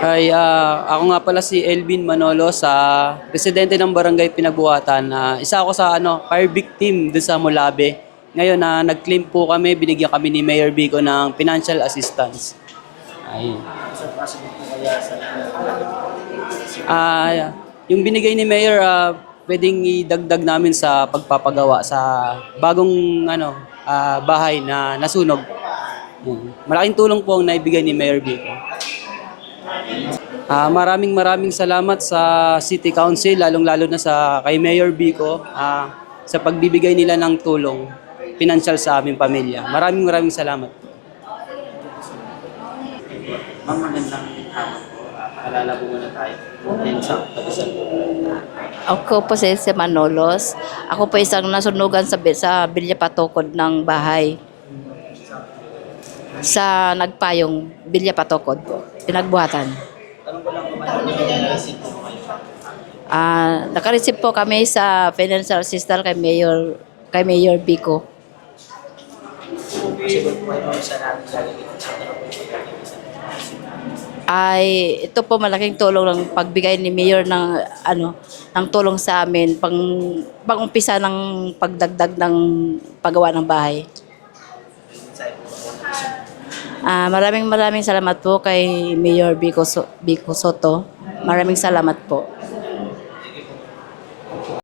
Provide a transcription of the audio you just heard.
Ako nga pala si Elvin Manolo sa residente ng Barangay Pinagbuhatan. Isa ako sa fire victim dun sa Mulabe. Ngayon nag-claim po kami, binigyan kami ni Mayor Bico ng financial assistance. Ayun. Yung binigay ni Mayor, pwedeng idagdag namin sa pagpapagawa sa bagong bahay na nasunog. Malaking tulong po ang naibigay ni Mayor Bico. Maraming salamat sa City Council, lalong-lalo na sa kay Mayor Bico, sa pagbibigay nila ng tulong financial sa aming pamilya. Maraming salamat. Ma'am, magandang hapon po. Alala po muna tayo. Ayun sa pag-isang. Ako po si Manolos. Ako po isang nasunugan sa Bilya Patukod ng bahay. Sa Nagpayong Bilya Patukod po. Pinagbuhatan. Tanong ko lang kung ano yung receipt po kayo. Nakareceive po kami sa financial assistance kay Mayor Bico. Kasi po kayo sa namin lalagay sa Ito po malaking tulong ng pagbigay ni Mayor ng tulong sa amin pang-umpisa ng pagdagdag ng paggawa ng bahay. Maraming salamat po kay Mayor Bico Soto. Maraming salamat po.